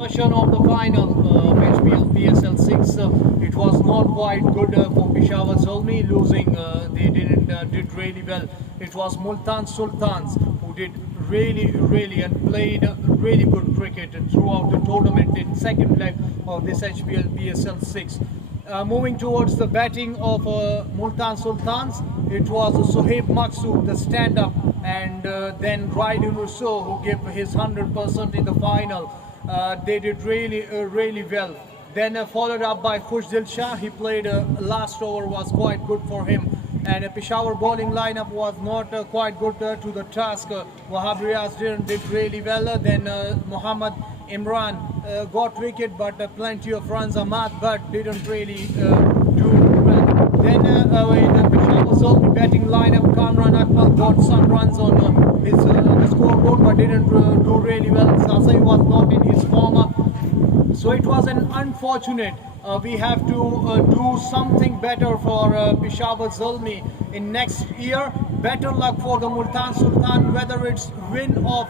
Discussion of the final of HPL PSL 6. It was not quite good for Peshawar Zalmi losing. They didn't did really well. It was Multan Sultans who did really and played really good cricket throughout the tournament in second leg of this HPL PSL 6. Moving towards the batting of Multan Sultans, it was Sohaib Maqsood, the stand-up, and then Raidun Rousseau, who gave his 100% in the final. They did really well. Then followed up by Khushdil Shah. He played last over was quite good for him. And Peshawar bowling lineup was not quite good to the task. Wahab Riaz did really well. Then Muhammad Imran got wicket, but plenty of runs. Ahmad but didn't really do well. Then in Peshawar Zalmi batting lineup, Kamran Akmal got some runs on his scoreboard, but didn't do really well. Sasai was not in his form. So it was an unfortunate. We have to do something better for Peshawar Zalmi in next year. Better luck for the Multan Sultan, whether it's win of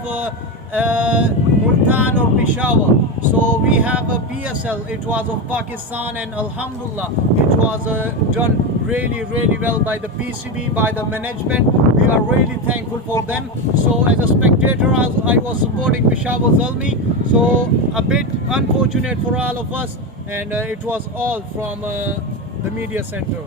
Multan or Peshawar. So we have a PSL. It was of Pakistan, and Alhamdulillah, it was done really well by the PCB, by the management. We are really thankful for them. So as a spectator, I was supporting Peshawar Zalmi. So a bit unfortunate for all of us, and it was all from the media center.